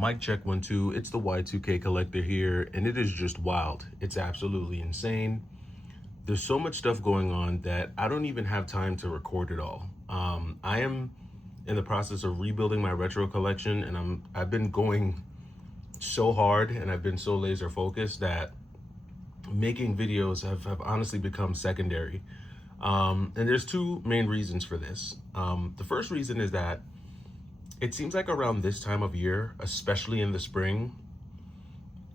Mic check 1 2. It's the Y2K collector here, and it is just wild. It's absolutely insane. There's so much stuff going on that I don't even have time to record it all. I am in the process of rebuilding my retro collection, and I've been going so hard and I've been so laser focused that making videos have honestly become secondary. And there's two main reasons for this. The first reason is that it seems like around this time of year, especially in the spring,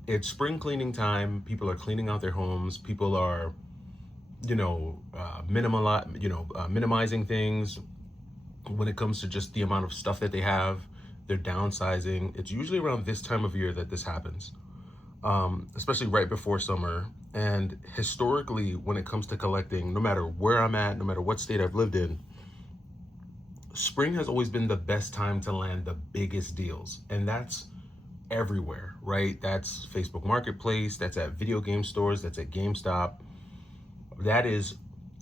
it's spring cleaning time. People are cleaning out their homes. People are, minimizing things when it comes to just the amount of stuff that they have. They're downsizing. It's usually around this time of year that this happens, especially right before summer. And historically, when it comes to collecting, no matter where I'm at, no matter what state I've lived in, spring has always been the best time to land the biggest deals. And that's everywhere, right? That's Facebook Marketplace, that's at video game stores, that's at GameStop. That is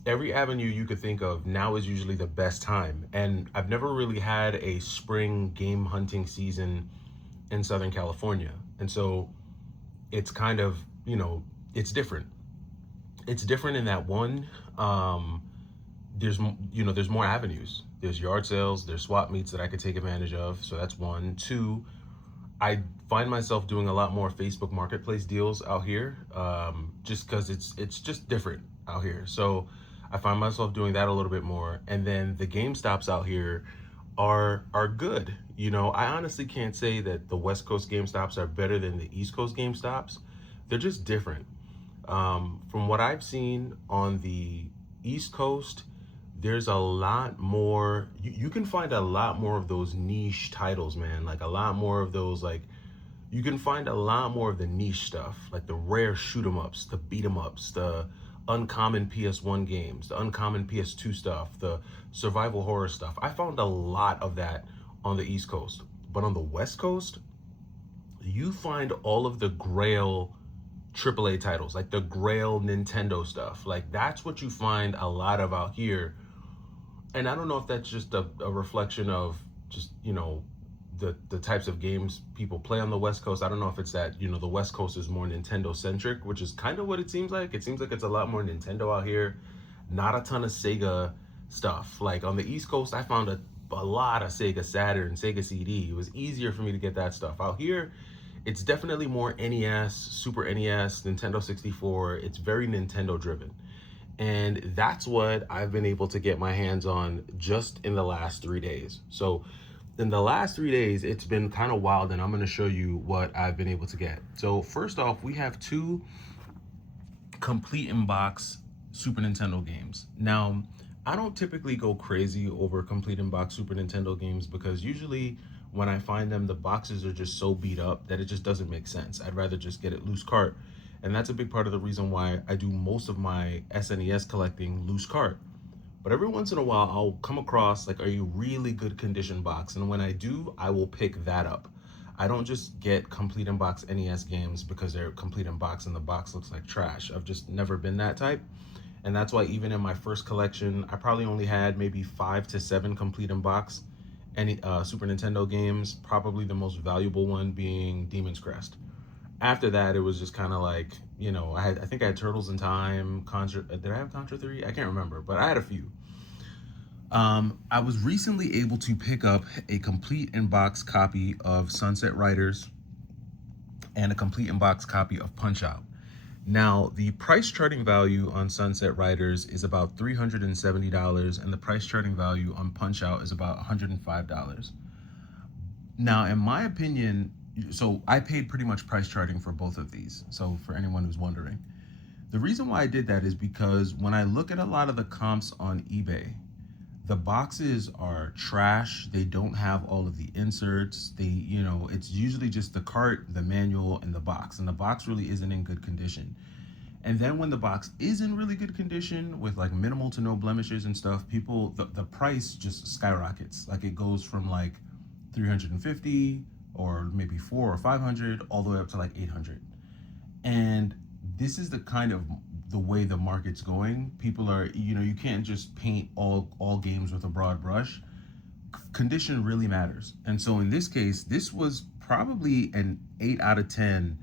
every avenue you could think of. Now is usually the best time. And I've never really had a spring game hunting season in Southern California. And so it's kind of, it's different. It's different in that one, there's more avenues. There's yard sales, there's swap meets that I could take advantage of. So that's one. Two, I find myself doing a lot more Facebook Marketplace deals out here, just because it's just different out here. So I find myself doing that a little bit more. And then the GameStops out here are good. I honestly can't say that the West Coast GameStops are better than the East Coast GameStops. They're just different. From what I've seen on the East Coast, there's a lot more, you can find a lot more of those niche titles, man. Like a lot more of those, like you can find a lot more of the niche stuff, like the rare shoot 'em ups, the beat 'em ups, the uncommon PS1 games, the uncommon PS2 stuff, the survival horror stuff. I found a lot of that on the East Coast. But on the West Coast, you find all of the Grail AAA titles, like the Grail Nintendo stuff. Like that's what you find a lot of out here. And I don't know if that's just a reflection of just, the types of games people play on the West Coast. I don't know if it's that, the West Coast is more Nintendo centric, which is kind of what it seems like. It seems like it's a lot more Nintendo out here, not a ton of Sega stuff. Like on the East Coast, I found a lot of Sega Saturn, Sega CD. It was easier for me to get that stuff. Out here, it's definitely more NES, Super NES, Nintendo 64. It's very Nintendo driven. And that's what I've been able to get my hands on just in the last 3 days. So in the last 3 days, it's been kind of wild, and I'm going to show you what I've been able to get. So first off, we have two complete in box Super Nintendo games. Now, I don't typically go crazy over complete in box Super Nintendo games because usually when I find them, the boxes are just so beat up that it just doesn't make sense. I'd rather just get it loose cart. And that's a big part of the reason why I do most of my SNES collecting loose cart. But every once in a while, I'll come across like a really good condition box. And when I do, I will pick that up. I don't just get complete in box NES games because they're complete in box and the box looks like trash. I've just never been that type. And that's why even in my first collection, I probably only had maybe 5 to 7 complete in box Super Nintendo games, probably the most valuable one being Demon's Crest. After that, it was just kind of like, I think I had Turtles in Time, Contra. Did I have Contra 3? I can't remember, but I had a few. I was recently able to pick up a complete in-box copy of Sunset Riders and a complete in-box copy of Punch-Out. Now, the price charting value on Sunset Riders is about $370, and the price charting value on Punch-Out is about $105. Now, in my opinion, so I paid pretty much price charting for both of these. So for anyone who's wondering, the reason why I did that is because when I look at a lot of the comps on eBay, the boxes are trash. They don't have all of the inserts. It's usually just the cart, the manual, and the box. And the box really isn't in good condition. And then when the box is in really good condition with like minimal to no blemishes and stuff, the price just skyrockets. Like it goes from like 350 or maybe 400 or 500 all the way up to like 800. And this is the kind of the way the market's going. People are, you can't just paint all games with a broad brush. condition really matters. And so in this case, this was probably an 8 out of 10,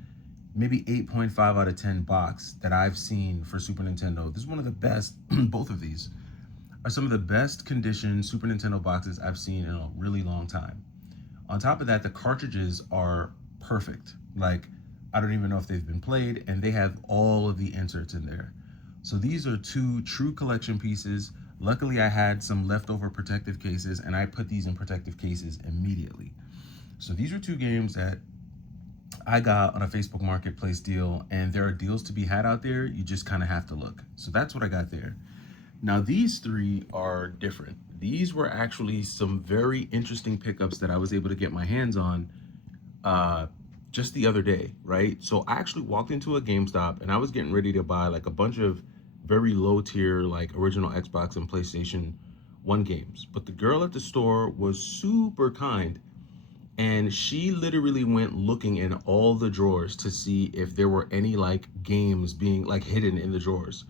maybe 8.5 out of 10 box that I've seen for Super Nintendo. This is one of the best. Both of these are some of the best conditioned Super Nintendo boxes I've seen in a really long time. On top of that, the cartridges are perfect. Like, I don't even know if they've been played, and they have all of the inserts in there. So these are two true collection pieces. Luckily, I had some leftover protective cases, and I put these in protective cases immediately. So these are two games that I got on a Facebook Marketplace deal, and there are deals to be had out there. You just kind of have to look. So that's what I got there. Now, these three are different. These were actually some very interesting pickups that I was able to get my hands on just the other day, right? So I actually walked into a GameStop and I was getting ready to buy like a bunch of very low tier, like original Xbox and PlayStation 1 games. But the girl at the store was super kind, and she literally went looking in all the drawers to see if there were any like games being like hidden in the drawers.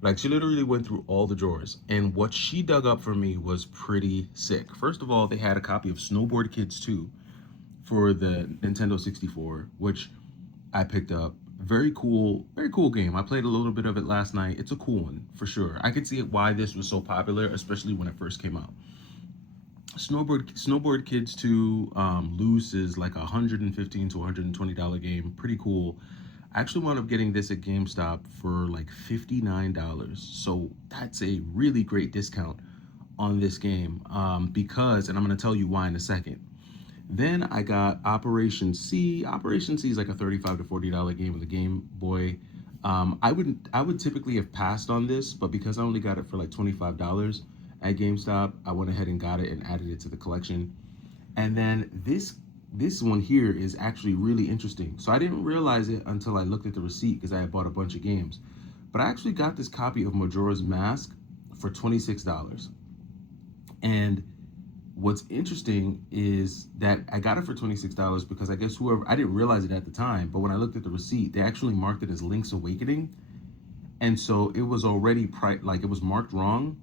Like, she literally went through all the drawers, and what she dug up for me was pretty sick. First of all, they had a copy of Snowboard Kids 2 for the Nintendo 64, which I picked up. Very cool game. I played a little bit of it last night. It's a cool one for sure. I could see why this was so popular, especially when it first came out. Snowboard Kids 2 loose is like $115 to $120 game. Pretty cool. I actually wound up getting this at GameStop for like $59. So that's a really great discount on this game because, and I'm going to tell you why in a second. Then I got Operation C. Operation C is like a $35 to $40 game with a Game Boy. I would typically have passed on this, but because I only got it for like $25 at GameStop, I went ahead and got it and added it to the collection. And then this one here is actually really interesting. So I didn't realize it until I looked at the receipt because I had bought a bunch of games. But I actually got this copy of Majora's Mask for $26. And what's interesting is that I got it for $26 because I guess I didn't realize it at the time, but when I looked at the receipt, they actually marked it as Link's Awakening. And so it was already it was marked wrong,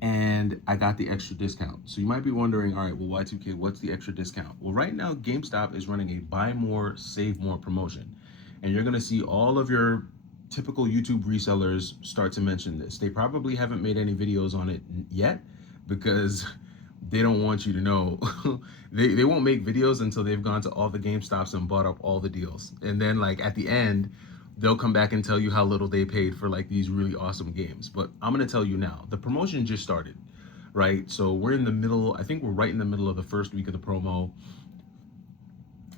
and I got the extra discount. So you might be wondering, all right, well, Y2K, what's the extra discount? Well, right now, GameStop is running a buy more, save more promotion. And you're gonna see all of your typical YouTube resellers start to mention this. They probably haven't made any videos on it yet because they don't want you to know. They won't make videos until they've gone to all the GameStops and bought up all the deals. And then like at the end, they'll come back and tell you how little they paid for like these really awesome games. But I'm gonna tell you now, the promotion just started, right? So we're in the middle, I think we're right in the middle of the first week of the promo.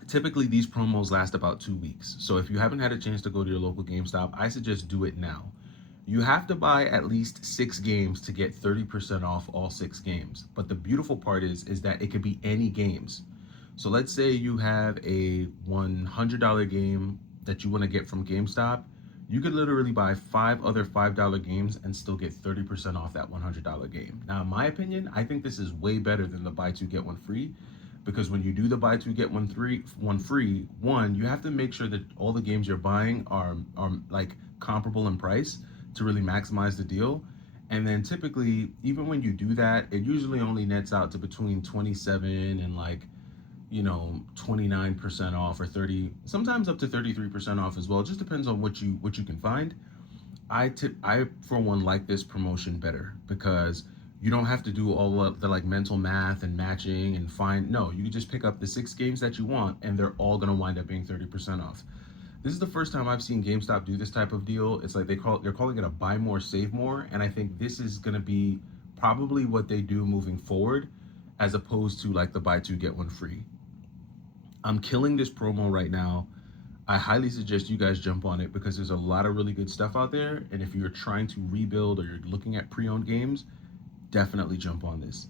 Typically these promos last about 2 weeks. So if you haven't had a chance to go to your local GameStop, I suggest do it now. You have to buy at least 6 games to get 30% off all 6 games. But the beautiful part is that it could be any games. So let's say you have a $100 game that you want to get from GameStop. You could literally buy 5 other $5 games and still get 30% off that $100 game. Now, in my opinion, I think this is way better than the buy 2 get 1 free, because when you do the buy 2 get 1 free, you have to make sure that all the games you're buying are like comparable in price to really maximize the deal. And then typically, even when you do that, it usually only nets out to between 27 and like, 29% off, or 30, sometimes up to 33% off as well. It just depends on what you can find. I for one like this promotion better because you don't have to do all of the like mental math and matching and no, you can just pick up the 6 games that you want and they're all gonna wind up being 30% off. This is the first time I've seen GameStop do this type of deal. It's like they're calling it a buy more, save more, and I think this is gonna be probably what they do moving forward, as opposed to like the buy 2 get 1 free. I'm killing this promo right now. I highly suggest you guys jump on it because there's a lot of really good stuff out there. And if you're trying to rebuild or you're looking at pre-owned games, definitely jump on this.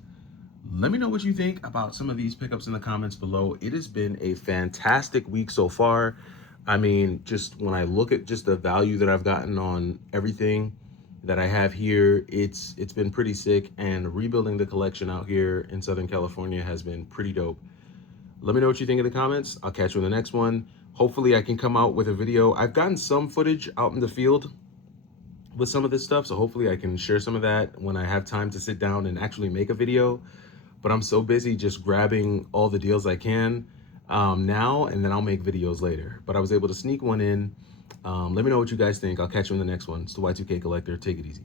Let me know what you think about some of these pickups in the comments below. It has been a fantastic week so far. I mean, just when I look at just the value that I've gotten on everything that I have here, it's been pretty sick, and rebuilding the collection out here in Southern California has been pretty dope. Let me know what you think in the comments. I'll catch you in the next one. Hopefully I can come out with a video. I've gotten some footage out in the field with some of this stuff, so hopefully I can share some of that when I have time to sit down and actually make a video. but I'm so busy just grabbing all the deals I can now, and then I'll make videos later. But I was able to sneak one in. Let me know what you guys think. I'll catch you in the next one. It's the Y2K Collector. Take it easy.